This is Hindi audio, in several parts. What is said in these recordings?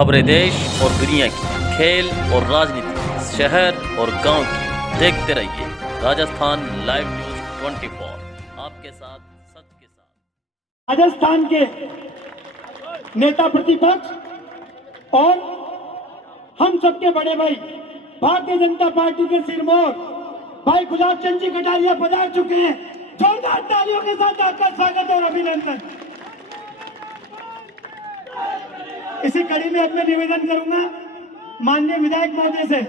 खबरें देश और दुनिया की, खेल और राजनीति, शहर और गांव की, देखते रहिए राजस्थान लाइव न्यूज 24, आपके साथ सच के साथ। राजस्थान के नेता प्रतिपक्ष और हम सबके बड़े भाई भारतीय जनता पार्टी के सिरमौर भाई गुलाब चंद जी कटारिया पधार चुके हैं। जोरदार तालियों के साथ आपका स्वागत और अभिनंदन। इसी कड़ी में अब मैं निवेदन करूंगा माननीय विधायक महोदय से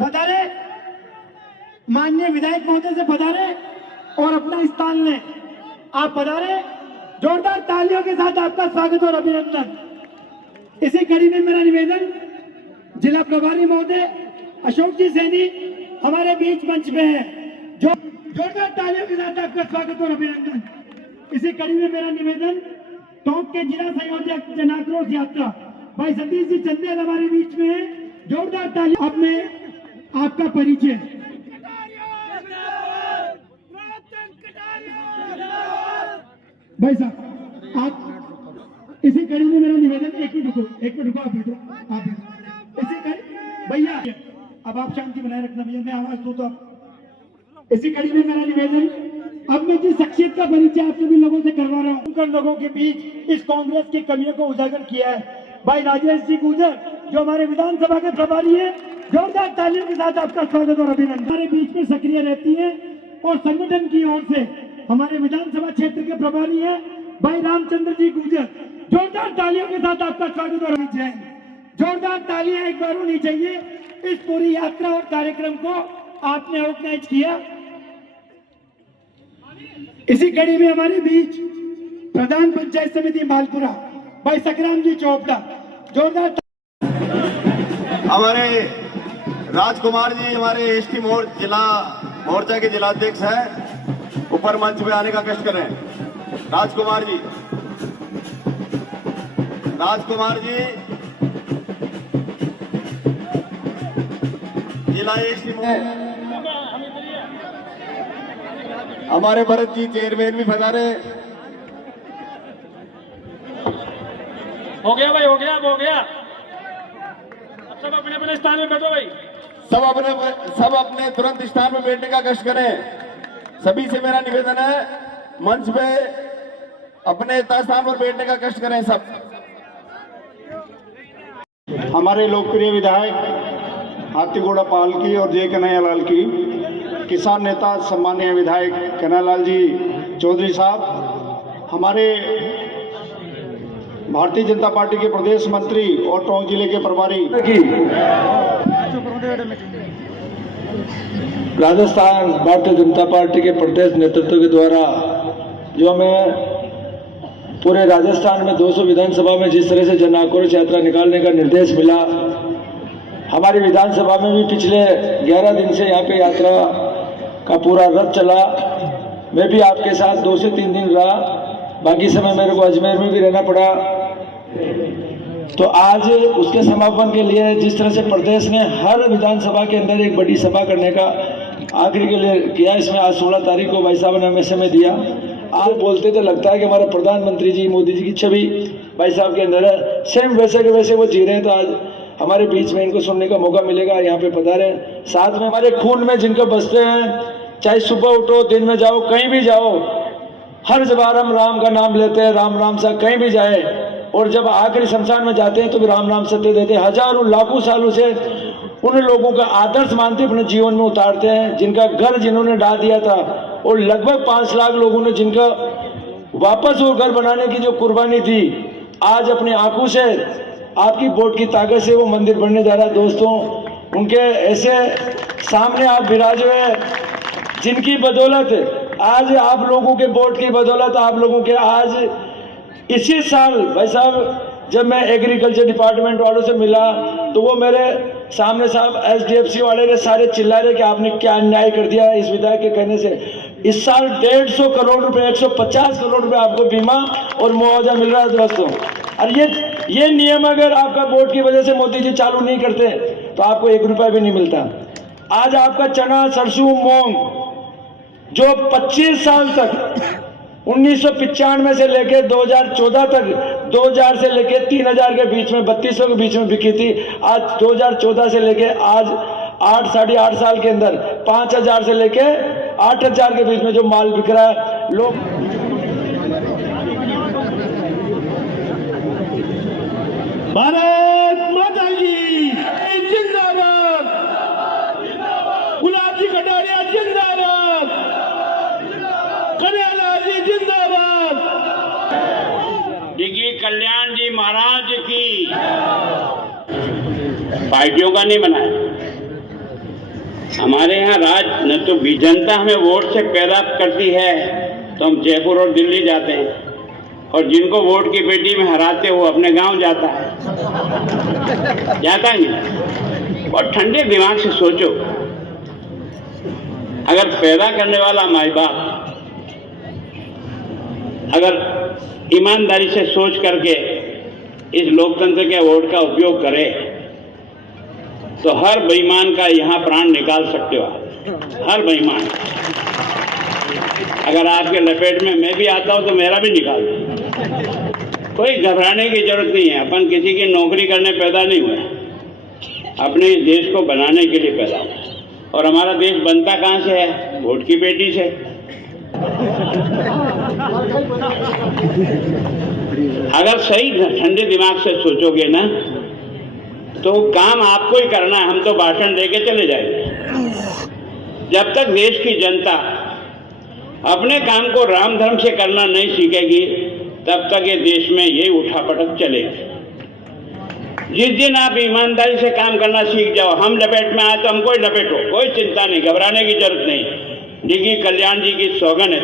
पधारे, माननीय विधायक महोदय से पधारे और अपना स्थान लें। आप पधारे, जोरदार तालियों के साथ आपका स्वागत और अभिनंदन। इसी कड़ी में मेरा निवेदन जिला प्रभारी महोदय अशोक जी सैनी हमारे बीच मंच में है। जोरदार तालियों के साथ आपका स्वागत और अभिनंदन। इसी कड़ी में मेरा निवेदन टोंक के जिला संयोजक जन आक्रोश यात्रा भाई सतीश जी चंदेल हमारे बीच में है। जोरदार तालियां। अब मैं आपका परिचय भाई साहब, आप इसी कड़ी में मेरा निवेदन, एक मिनट रुको, आप बैठो। इसी कड़ी भैया, अब आप शांति बनाए रखना भैया, मैं आवाज दूं तो आप। इसी कड़ी में मेरा निवेदन, अब मैं जिस शख्सियत का परिचय आप सभी लोगों से करवा रहा हूं, उन लोगों के बीच इस कांग्रेस की कमियों को उजागर किया है भाई राजेश जी गुजर, जो हमारे विधानसभा के प्रभारी है। जोरदार तालियों के साथ आपका स्वागत और अभिनंदन। हमारे बीच में सक्रिय रहती है और संगठन की ओर से हमारे विधानसभा क्षेत्र के प्रभारी है भाई रामचंद्र जी गुजर। जोरदार तालियों के साथ आपका स्वागत और अभिनंदन। जोरदार तालियां एक बार होनी चाहिए। इस पूरी यात्रा और कार्यक्रम को आपने ऑर्गेनाइज किया। इसी कड़ी में हमारे बीच प्रधान पंचायत समिति मालपुरा भाई सकराम जी चोपड़ा। जोरदार। हमारे राजकुमार जी हमारे एसटी जिला मोर्चा के जिलाध्यक्ष हैं, ऊपर मंच पे आने का कष्ट करें। राजकुमार जी जिला एसटी हमारे भरत जी चेयरमैन भी पधारे। हो गया भाई, हो गया। अब सब अपने अपने स्थान में बैठो भाई। सब अपने तुरंत स्थान में बैठने का कष्ट करें। सभी से मेरा निवेदन है, मंच पे अपने स्थान पर बैठने का कष्ट करें सब। हमारे लोकप्रिय विधायक हाथीगोड़ा पाल की और जय कन्हैयालाल की, किसान नेता सम्मानीय विधायक कन्हैयालाल जी चौधरी साहब, हमारे भारतीय जनता पार्टी के प्रदेश मंत्री और टोंक जिले के प्रभारी राजस्थान भारतीय जनता पार्टी के प्रदेश नेतृत्व के द्वारा जो हमें पूरे राजस्थान में 200 विधानसभा में जिस तरह से जन आक्रोश यात्रा निकालने का निर्देश मिला, हमारी विधानसभा में भी पिछले 11 दिन से यहाँ पे यात्रा का पूरा रथ चला। मैं भी आपके साथ 2 से 3 दिन रहा, बाकी समय मेरे को अजमेर में भी रहना पड़ा। तो आज उसके समापन के लिए जिस तरह से प्रदेश ने हर विधानसभा के अंदर एक बड़ी सभा करने का आखिरी के लिए किया, इसमें आज 16 तारीख को भाई साहब ने हमें समय दिया। आज बोलते तो लगता है कि हमारे प्रधानमंत्री जी मोदी जी की छवि भाई साहब के अंदर है, सेम वैसे के वैसे वो जी रहे हैं। तो आज हमारे बीच में इनको सुनने का मौका मिलेगा, यहाँ पे पधारे। साथ में हमारे खून में जिनको बसते हैं, चाहे सुबह उठो दिन में जाओ कहीं भी जाओ, हर बार हम राम का नाम लेते हैं, राम राम सा कहीं भी जाए, और जब आखिरी शमशान में जाते हैं तो भी राम राम सत्य देते हैं। हजारों लाखों सालों से उन लोगों का आदर्श मानते अपने जीवन में उतारते हैं, जिनका घर जिन्होंने ढा दिया था, और लगभग 5 लाख लोगों ने जिनका वापस वो घर बनाने की जो कुर्बानी दी, आज अपनी आंखों से आपकी वोट की ताकत से वो मंदिर बनने जा रहा है। दोस्तों, उनके ऐसे सामने आप विराज हुए, जिनकी बदौलत आज आप लोगों के वोट की बदौलत आप लोगों के आज इसी साल भाई साहब जब मैं एग्रीकल्चर डिपार्टमेंट वालों से मिला तो वो मेरे सामने साहब SDFC वाले ने सारे चिल्ला रहे कि आपने क्या अन्याय कर दिया इस विधायक के कहने से। इस साल 150 करोड़ रुपए 150 करोड़ रुपए आपको बीमा और मुआवजा मिल रहा है दोस्तों। और ये नियम अगर आपका वोट की वजह से मोदी जी चालू नहीं करते तो आपको 1 रुपया भी नहीं मिलता। आज आपका चना, सरसों, मूंग जो 25 साल तक 1995 से लेकर 2014 तक 2000 से लेके 3000 के बीच में, 3200 के बीच में बिकी थी। आज 2014 से लेके आज 8-8.5 साल के अंदर 5000 से लेके 8000 के बीच में जो माल बिक रहा है। लोग भारत माता की जिंदाबाद, गुलाब जी कटारिया जिंदाबाद, कन्हैयालाल जी जिंदाबाद, डिगी कल्याण जी महाराज की। पार्टियों का नहीं बनाया हमारे यहाँ राज, न तो जनता हमें वोट से पैदा करती है तो हम जयपुर और दिल्ली जाते हैं, और जिनको वोट की पेटी में हराते वो अपने गांव जाता है नहीं। और ठंडे दिमाग से सोचो, अगर पैदा करने वाला माई बाप अगर ईमानदारी से सोच करके इस लोकतंत्र के वोट का उपयोग करे तो हर बेईमान का यहाँ प्राण निकाल सकते हो आप। हर बेईमान, अगर आपके लपेट में मैं भी आता हूं तो मेरा भी निकाल दो। कोई घबराने की जरूरत नहीं है। अपन किसी की नौकरी करने पैदा नहीं हुए, अपने इस देश को बनाने के लिए पैदा हुए। और हमारा देश बनता कहाँ से है? वोट की पेटी से। अगर सही ठंडे दिमाग से सोचोगे ना तो काम आपको ही करना है, हम तो भाषण देके चले जाएंगे। जब तक देश की जनता अपने काम को राम धर्म से करना नहीं सीखेगी तब तक ये देश में यही उठापटक चलेगी। जिस दिन आप ईमानदारी से काम करना सीख जाओ, हम लपेट में आए तो हमको ही लपेटो, कोई चिंता नहीं, घबराने की जरूरत नहीं। डिगी कल्याण जी की सौगंध है,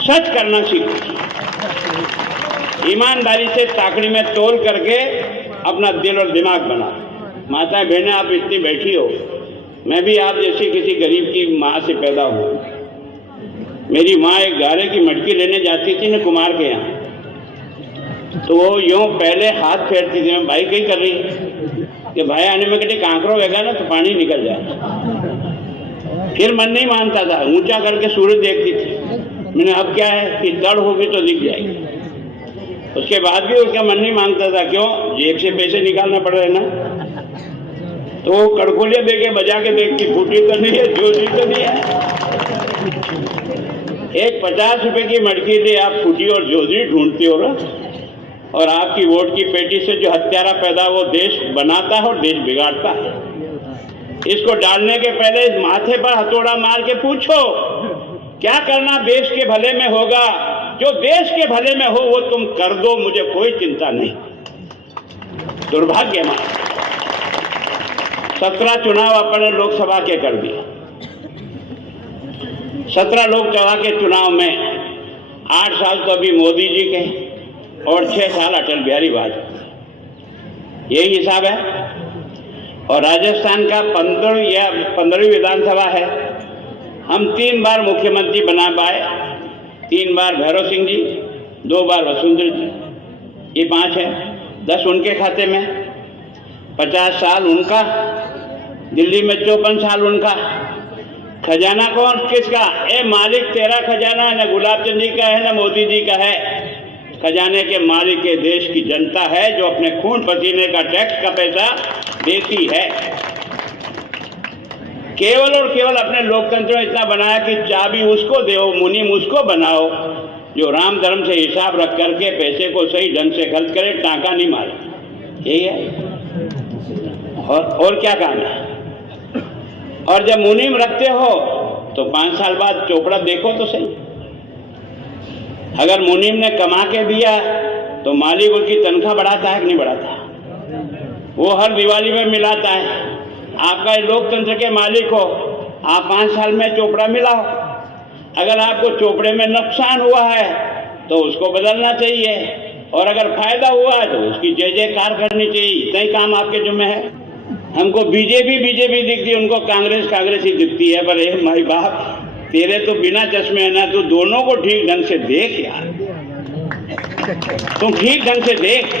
सच करना सीखो, ईमानदारी से ताकड़ी में तोल करके अपना दिल और दिमाग बना। माताएं बहनें आप इतनी बैठी हो, मैं भी आप जैसी किसी गरीब की माँ से पैदा हुआ। मेरी माँ एक गारे की मटकी लेने जाती थी न कुमार के यहाँ, तो वो यूं पहले हाथ फेरती थी, मैं भाई कहीं कर रही कि भाई आने में कहीं कांकरो होगा ना तो पानी निकल जाए। फिर मन नहीं मानता था, ऊंचा करके सूरज देखती थी। मैंने अब क्या है कि तड़ होगी तो दिख जाएगी। उसके बाद भी उसका मन नहीं मानता था, क्यों? जेब से पैसे निकालना पड़ रहे ना। तो वो कड़कोलियां दे के बजा के देखती, फूटी तो नहीं है, जोजी तो नहीं है। एक 50 रुपए की मटकी दे आप फूटी और जोजी ढूंढती हो ना। और आपकी वोट की पेटी से जो हत्यारा पैदा वो देश बनाता है और देश बिगाड़ता है। इसको डालने के पहले इस माथे पर हथौड़ा मार के पूछो क्या करना देश के भले में होगा। जो देश के भले में हो वो तुम कर दो, मुझे कोई चिंता नहीं। दुर्भाग्य मान 17 चुनाव अपने लोकसभा के कर दिए। 17 लोकसभा के चुनाव में 8 साल तो अभी मोदी जी के और 6 साल अटल बिहारी वाजपेयी, यही हिसाब है। और राजस्थान का 15वीं विधानसभा है। हम 3 बार मुख्यमंत्री बना पाए, 3 बार भैरव सिंह जी, 2 बार वसुंधरा जी, ये 5 है। 10 उनके खाते में, 50 साल उनका, दिल्ली में 54 साल उनका। खजाना कौन किसका? ए मालिक तेरा खजाना है, न गुलाब चंद जी का है न मोदी जी का है। खजाने के मालिक के देश की जनता है जो अपने खून पसीने का टैक्स का पैसा देती है। केवल और केवल अपने लोकतंत्र में इतना बनाया कि चाबी उसको दो, मुनीम उसको बनाओ जो राम धर्म से हिसाब रख करके पैसे को सही ढंग से खर्च करे, टांका नहीं मारे। यही है और क्या काम है। और जब मुनीम रखते हो तो 5 साल बाद चोपड़ा देखो तो सही। अगर मुनीम ने कमा के दिया तो मालिक उसकी तनख्वाह बढ़ाता है कि नहीं बढ़ाता? वो हर दिवाली में मिलाता है। आपका लोकतंत्र के मालिक हो, आप 5 साल में चोपड़ा मिलाओ। अगर आपको चोपड़े में नुकसान हुआ है तो उसको बदलना चाहिए, और अगर फायदा हुआ है तो उसकी जय जयकार करनी चाहिए। इतना ही काम आपके जुम्मे है। हमको बीजेपी दिखती, उनको कांग्रेस ही दिखती है। पर एक माई बाप, तेरे तो बिना चश्मे है ना, तू दोनों को ठीक ढंग से देख यार, तुम ठीक ढंग से देख,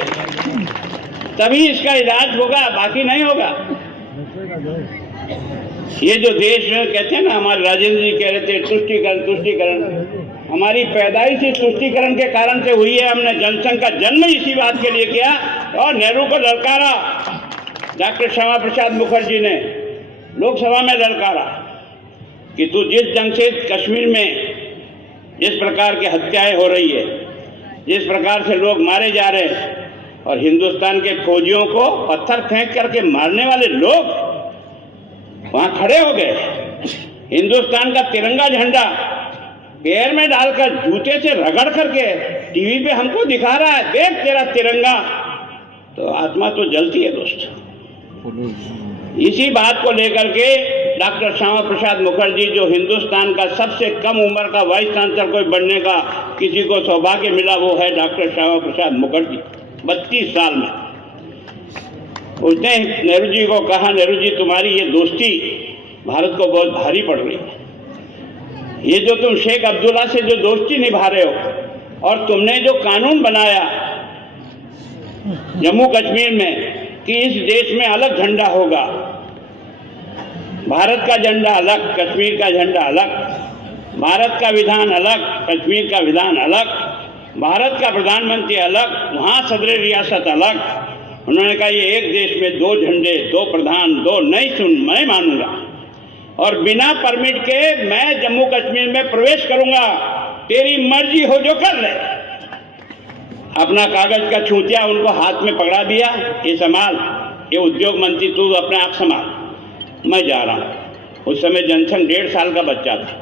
तभी इसका इलाज होगा, बाकी नहीं होगा। ये जो देश कहते हैं ना, हमारे राजेंद्र जी कह रहे थे तुष्टिकरण, हमारी पैदाइशी तुष्टीकरण के कारण से हुई है। हमने जनसंघ का जन्म इसी बात के लिए किया और नेहरू को ललकारा। डॉक्टर श्यामा प्रसाद मुखर्जी ने लोकसभा में ललकारा कि तू जिस ढंग से कश्मीर में जिस प्रकार की हत्याएं हो रही है, जिस प्रकार से लोग मारे जा रहे हैं, और हिंदुस्तान के फौजियों को पत्थर फेंक करके मारने वाले लोग वहां खड़े हो गए। हिंदुस्तान का तिरंगा झंडा पैर में डालकर जूते से रगड़ करके टीवी पे हमको दिखा रहा है, देख तेरा तिरंगा, तो आत्मा तो जलती है दोस्त। इसी बात को लेकर के डॉक्टर श्यामा प्रसाद मुखर्जी, जो हिंदुस्तान का सबसे कम उम्र का वाइस चांसलर कोई बनने का किसी को सौभाग्य मिला, वो है डॉक्टर श्यामा प्रसाद मुखर्जी। 32 साल में उसने नेहरू जी को कहा, नेहरू जी तुम्हारी ये दोस्ती भारत को बहुत भारी पड़ रही है। ये जो तुम शेख अब्दुल्ला से जो दोस्ती निभा रहे हो, और तुमने जो कानून बनाया जम्मू कश्मीर में कि इस देश में अलग झंडा होगा, भारत का झंडा अलग, कश्मीर का झंडा अलग, भारत का विधान अलग, कश्मीर का विधान अलग, भारत का प्रधानमंत्री अलग, वहाँ सदर रियासत अलग। उन्होंने कहा ये एक देश में 2 झंडे, 2 प्रधान, 2 नहीं मानूंगा, और बिना परमिट के मैं जम्मू कश्मीर में प्रवेश करूंगा, तेरी मर्जी हो जो कर ले। अपना कागज का छूतिया उनको हाथ में पकड़ा दिया, ये संभाल, ये उद्योग मंत्री तू अपने आप संभाल, मैं जा रहा हूं। उस समय जनसंघ 1.5 साल का बच्चा था।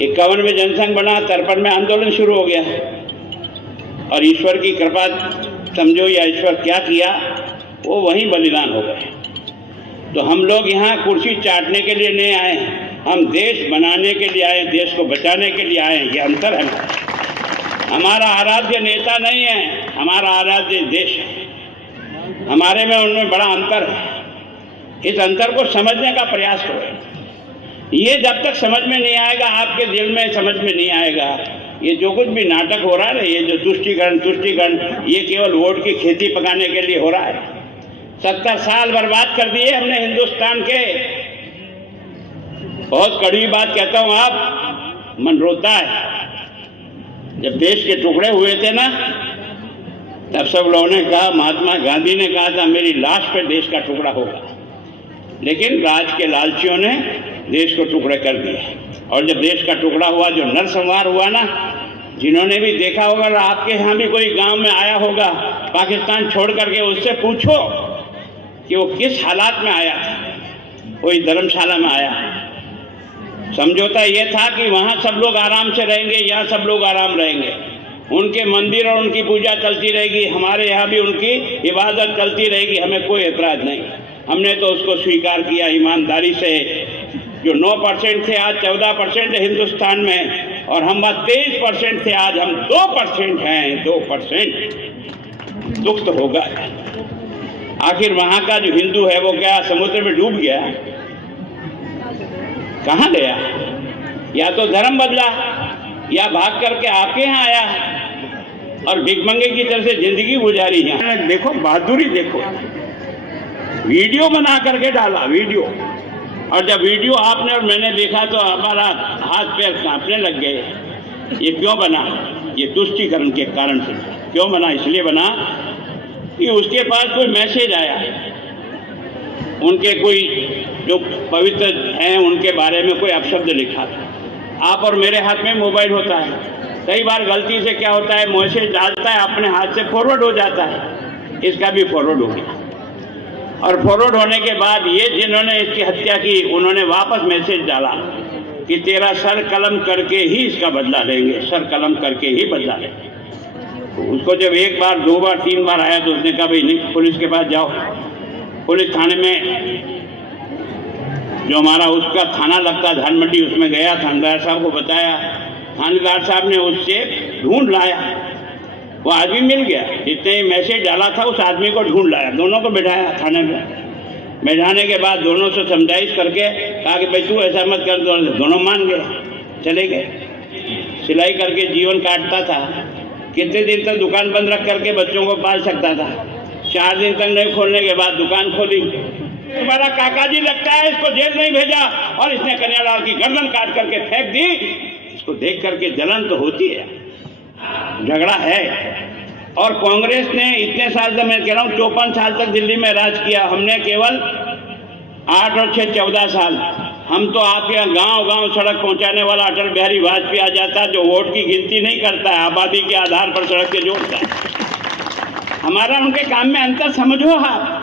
51 में जनसंघ बना, 53 में आंदोलन शुरू हो गया, और ईश्वर की कृपा समझो या ईश्वर क्या किया, वो वहीं बलिदान हो गए। तो हम लोग यहाँ कुर्सी चाटने के लिए नहीं आए, हम देश बनाने के लिए आए, देश को बचाने के लिए आए। ये अंतर है। हमारा आराध्य नेता नहीं है, हमारा आराध्य देश है। हमारे में उनमें बड़ा अंतर है। इस अंतर को समझने का प्रयास करें। ये जब तक समझ में नहीं आएगा, आपके दिल में समझ में नहीं आएगा, ये जो कुछ भी नाटक हो रहा है ना, ये जो तुष्टीकरण, ये केवल वोट की खेती पकाने के लिए हो रहा है। 70 साल बर्बाद कर दिए हमने हिंदुस्तान के। बहुत कड़वी बात कहता हूं, आप मन रोता है। जब देश के टुकड़े हुए थे ना, तब सब लोगों ने कहा, महात्मा गांधी ने कहा था मेरी लाश पे देश का टुकड़ा होगा, लेकिन राज के लालचियों ने देश को टुकड़े कर दिए। और जब देश का टुकड़ा हुआ, जो नरसंहार हुआ ना, जिन्होंने भी देखा होगा, आपके यहाँ भी कोई गांव में आया होगा पाकिस्तान छोड़ करके, उससे पूछो कि वो किस हालात में आया था। कोई धर्मशाला में आया, समझौता ये था कि वहाँ सब लोग आराम से रहेंगे, यहाँ सब लोग आराम रहेंगे, उनके मंदिर और उनकी पूजा चलती रहेगी, हमारे यहाँ भी उनकी इबादत चलती रहेगी, हमें कोई ऐतराज नहीं। हमने तो उसको स्वीकार किया ईमानदारी से। जो 9% थे आज 14% है हिंदुस्तान में, और हम 23% थे, आज हम 2% हैं। 2% दुख तो होगा। आखिर वहां का जो हिंदू है वो क्या समुद्र में डूब गया? कहाँ गया? या तो धर्म बदला, या भाग करके आपके यहाँ आया और भिखमंगे की तरह से जिंदगी गुजारी है। देखो बहादुरी, देखो वीडियो बना करके डाला, वीडियो। और जब वीडियो आपने और मैंने देखा तो हमारा हाथ पैर कांपने लग गए। ये क्यों बना? ये तुष्टीकरण के कारण से। क्यों बना? इसलिए बना कि उसके पास कोई मैसेज आया, उनके कोई जो पवित्र हैं उनके बारे में कोई अपशब्द लिखा था। आप और मेरे हाथ में मोबाइल होता है, कई बार गलती से क्या होता है, मैसेज डालता है अपने हाथ से फॉरवर्ड हो जाता है। इसका भी फॉरवर्ड हो गया, और फॉरवर्ड होने के बाद ये जिन्होंने इसकी हत्या की, उन्होंने वापस मैसेज डाला कि तेरा सर कलम करके ही इसका बदला लेंगे, सर कलम करके ही बदला लेंगे। तो उसको जब 1 बार 2 बार 3 बार आया तो उसने कहा भाई नहीं, पुलिस के पास जाओ। पुलिस थाने में, जो हमारा उसका थाना लगता धान मंडी, उसमें गया, थानेदार साहब को बताया, थानेदार साहब ने उससे ढूंढ लाया, वो आदमी मिल गया। जितने ही मैसेज डाला था उस आदमी को ढूंढ लाया, दोनों को बैठाया थाने में। बैठाने के बाद दोनों से समझाइश करके कहा कि भाई तू ऐसा मत कर, दोनों मान गए, चले गए। सिलाई करके जीवन काटता था। कितने दिन तक दुकान बंद रख करके बच्चों को पाल सकता था? 4 दिन तक नहीं खोलने के बाद दुकान खोली। तुम्हारा काका जी लगता है, इसको जेल नहीं भेजा, और इसने कन्हैयालाल की गर्दन काट करके फेंक दी। उसको देख करके जलन तो होती है, झगड़ा है। और कांग्रेस ने इतने साल से, मैं कह रहा हूँ 54 साल तक दिल्ली में राज किया, हमने केवल 8 और 6 14 साल। हम तो आपके यहाँ गांव गांव सड़क पहुंचाने वाला अटल बिहारी वाजपेयी आ जाता है, जो वोट की गिनती नहीं करता है, आबादी के आधार पर सड़क के जोड़ता है। हमारा उनके काम में अंतर समझो आप।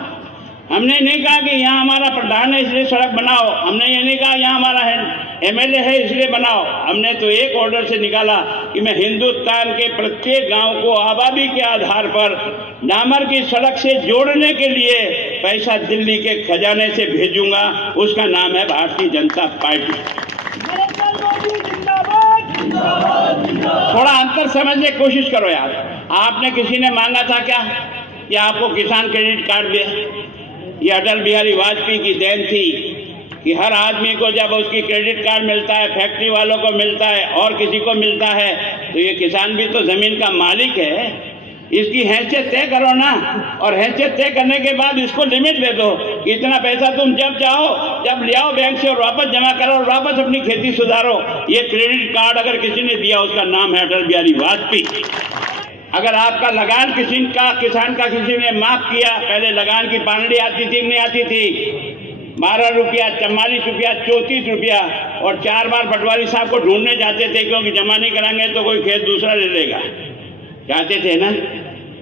हमने नहीं कहा कि यहाँ हमारा प्रधान है इसलिए सड़क बनाओ, हमने ये नहीं कहा यहाँ हमारा एमएलए है इसलिए बनाओ। हमने तो एक ऑर्डर से निकाला कि मैं हिंदुस्तान के प्रत्येक गांव को आबादी के आधार पर डामर की सड़क से जोड़ने के लिए पैसा दिल्ली के खजाने से भेजूंगा। उसका नाम है भारतीय जनता पार्टी। थोड़ा अंतर समझने की कोशिश करो यार। आपने किसी ने मांगा था क्या कि आपको किसान क्रेडिट कार्ड दे? ये अटल बिहारी वाजपेयी की देन थी कि हर आदमी को जब उसकी क्रेडिट कार्ड मिलता है, फैक्ट्री वालों को मिलता है और किसी को मिलता है, तो ये किसान भी तो जमीन का मालिक है, इसकी हैसियत तय करो ना। और हैसियत तय करने के बाद इसको लिमिट दे दो कि इतना पैसा तुम जब चाहो जब ले आओ बैंक से और वापस जमा करो और वापस अपनी खेती सुधारो। ये क्रेडिट कार्ड अगर किसी ने दिया उसका नाम है अटल बिहारी वाजपेयी। अगर आपका लगान किसान का किसी ने माफ किया, पहले लगान की पानडी आती थी नहीं आती थी, 12 रुपया, 44 रुपया, 34 रुपया, और 4 बार पटवारी साहब को ढूंढने जाते थे क्योंकि जमा नहीं कराएंगे तो कोई खेत दूसरा ले लेगा, जाते थे ना।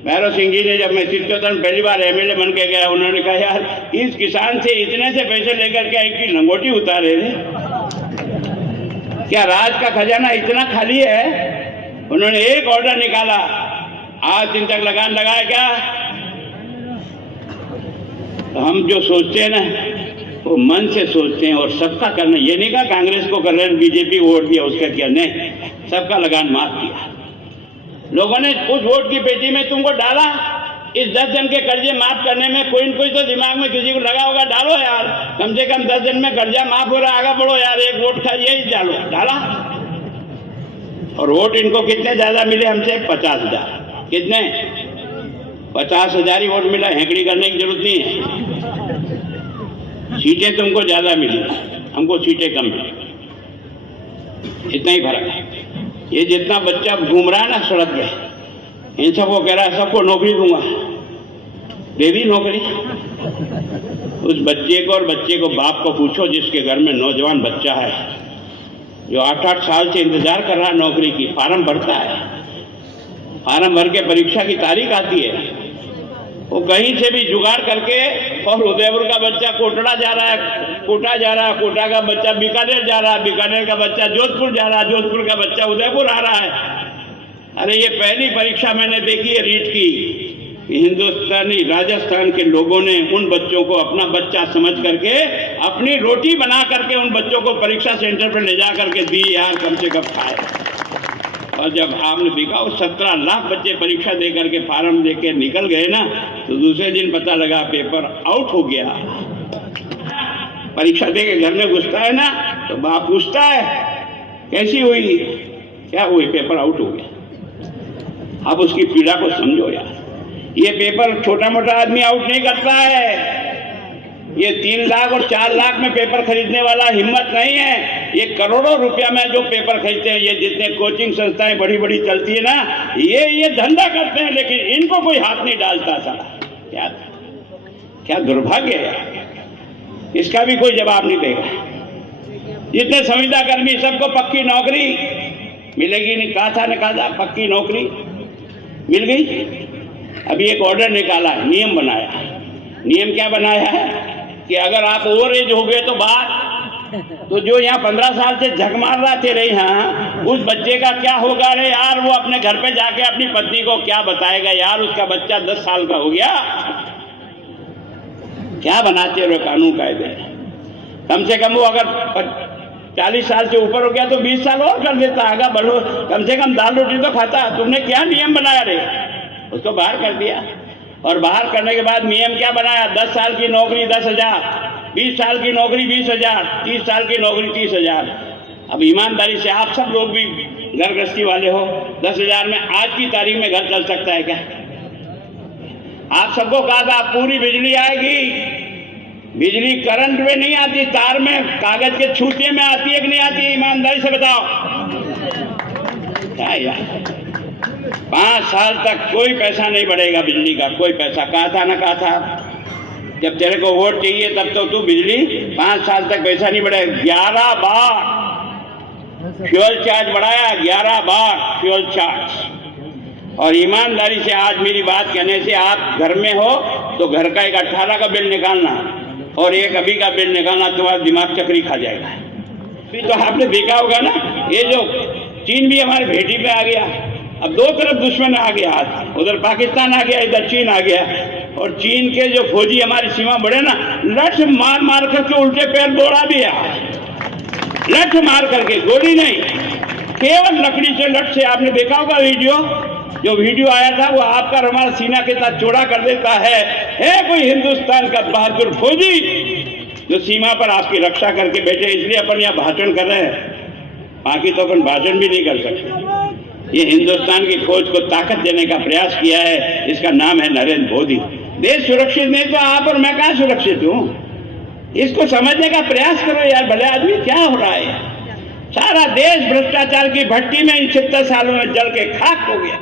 भैरव सिंह जी ने, जब मैं 77 पहली बार एमएलए बन के गया, उन्होंने कहा यार इस किसान से इतने से पैसे लेकर के इनकी लंगोटी उतारे थे, क्या राज का खजाना इतना खाली है? उन्होंने एक ऑर्डर निकाला, आज दिन तक लगान लगाया क्या? तो हम जो सोचते हैं ना वो मन से सोचते हैं और सबका करना। ये नहीं कहा कांग्रेस को कर रहे हैं, बीजेपी वोट दिया उसका किया, नहीं, सबका लगान माफ किया। लोगों ने उस वोट की पेटी में तुमको डाला। इस 10 जन के कर्जे माफ करने में कोई न कोई तो दिमाग में किसी को लगा होगा, डालो यार, कम से कम 10 जन में कर्जा माफ हो रहा, आगे बढ़ो यार, एक वोट का यही डालो, डाला। और वोट इनको कितने ज्यादा मिले हमसे? 50,000। कितने? 50,000 ही वोट मिला, हेकड़ी करने की जरूरत नहीं है। सीटें तुमको ज्यादा मिली, हमको सीटें कम मिली, इतना ही फर्क है। ये जितना बच्चा घूम रहा है ना सड़क पे, इन सबको कह रहा है सबको नौकरी दूंगा, दे दी नौकरी। उस बच्चे को और बच्चे को बाप को पूछो जिसके घर में नौजवान बच्चा है, जो 8-8 साल से इंतजार कर रहा है नौकरी की, फार्म भरता है, फार्म भर के परीक्षा की तारीख आती है, वो कहीं से भी जुगाड़ करके, और उदयपुर का बच्चा कोटड़ा जा रहा है, कोटा जा रहा है, कोटा का बच्चा बीकानेर जा रहा है, बीकानेर का बच्चा जोधपुर जा रहा है, जोधपुर का बच्चा उदयपुर आ रहा है। अरे ये पहली परीक्षा मैंने देखी है रीट की, हिंदुस्तानी राजस्थान के लोगों ने उन बच्चों को अपना बच्चा समझ करके अपनी रोटी बना करके उन बच्चों को परीक्षा सेंटर पर ले जा करके दी, यार कम से कम खाए। और जब आपने देखा वो 17 लाख बच्चे परीक्षा दे करके फार्म देके निकल गए ना, तो दूसरे दिन पता लगा पेपर आउट हो गया। परीक्षा दे के घर में घुसता है ना तो बाप पूछता है कैसी हुई, क्या हुई? पेपर आउट हो गया। अब उसकी पीड़ा को समझो यार। ये पेपर छोटा मोटा आदमी आउट नहीं करता है, ये 3 लाख और 4 लाख में पेपर खरीदने वाला हिम्मत नहीं है। ये करोड़ों रुपया में जो पेपर खरीदते हैं, ये जितने कोचिंग संस्थाएं बड़ी बड़ी चलती है ना, ये धंधा करते हैं, लेकिन इनको कोई हाथ नहीं डालता था। क्या दुर्भाग्य है, इसका भी कोई जवाब नहीं देगा। जितने संविदा कर्मी सबको पक्की नौकरी मिलेगी, नहीं कहा था, ने कहा पक्की नौकरी मिल गई। अभी एक ऑर्डर निकाला है, नियम बनाया। नियम क्या बनाया है कि अगर आप ओवर एज हो गए तो बात, तो जो यहाँ 15 साल से झक मार रहा थे रहे यहाँ, उस बच्चे का क्या होगा रे यार? वो अपने घर पे जाके अपनी पत्नी को क्या बताएगा यार? उसका बच्चा 10 साल का हो गया। क्या बनाते रहो कानून कायदे? कम से कम वो अगर 40 साल से ऊपर हो गया तो 20 साल और कर देता, आगा बढ़ो, कम से कम दाल रोटी तो खाता। तुमने क्या नियम बनाया रे? उसको बाहर कर दिया। और बाहर करने के बाद नियम क्या बनाया? 10 साल की नौकरी 10,000, 20 साल की नौकरी 20,000, 30 साल की नौकरी 30,000। अब ईमानदारी से आप सब लोग भी घर गृहस्थी वाले हो, 10,000 में आज की तारीख में घर चल सकता है क्या? आप सबको कहा था पूरी बिजली आएगी, बिजली करंट में नहीं आती, तार में, कागज के छूते में आती है कि नहीं आती है? ईमानदारी से बताओ। क्या यार, 5 साल तक कोई पैसा नहीं बढ़ेगा बिजली का, कोई पैसा। कहा था ना, कहा था जब तेरे को वोट चाहिए तब तो तू बिजली 5 साल तक पैसा नहीं बढ़ेगा। 11 बार फ्यूल चार्ज बढ़ाया, 11 बार फ्यूल चार्ज। और ईमानदारी से आज मेरी बात कहने से, आप घर में हो तो घर का एक 18 का बिल निकालना और एक अभी का बिल निकालना, तुम्हारा दिमाग चक्री खा जाएगा। फिर तो आपने देखा होगा ना, ये जो चीन भी हमारे भेटी पे आ गया, अब 2 तरफ दुश्मन आ गया, उधर पाकिस्तान आ गया, इधर चीन आ गया। और चीन के जो फौजी हमारी सीमा बढ़े ना, लठ मार मार करके उल्टे पैर दौड़ा दिया, लठ मार करके, गोली नहीं, केवल लकड़ी से, लठ से। आपने देखा होगा वीडियो, जो वीडियो आया था वो आपका और हमारा सीना के साथ चौड़ा कर देता है कोई हिंदुस्तान का बहादुर फौजी जो सीमा पर आपकी रक्षा करके बैठे। इसलिए अपन यहाँ भाषण कर रहे हैं, बाकी तो अपन भाषण भी नहीं कर सकते। ये हिंदुस्तान की फौज को ताकत देने का प्रयास किया है, इसका नाम है नरेंद्र मोदी। देश सुरक्षित नहीं तो आप और मैं कहाँ सुरक्षित हूँ? इसको समझने का प्रयास करो यार, भले आदमी, क्या हो रहा है? सारा देश भ्रष्टाचार की भट्टी में इन 70 सालों में जल के खाक हो गया।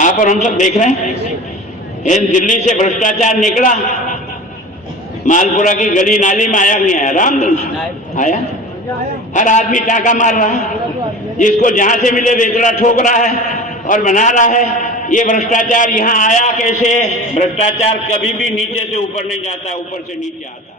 आप और हम सब देख रहे हैं, इन दिल्ली से भ्रष्टाचार निकला, मालपुरा की गली नाली में आया नहीं आया? रामधन आया। हर आदमी टाका मार रहा है, जिसको जहां से मिले रेतड़ा ठोक रहा है और बना रहा है। ये भ्रष्टाचार यहाँ आया कैसे? भ्रष्टाचार कभी भी नीचे से ऊपर नहीं जाता, ऊपर से नीचे आता।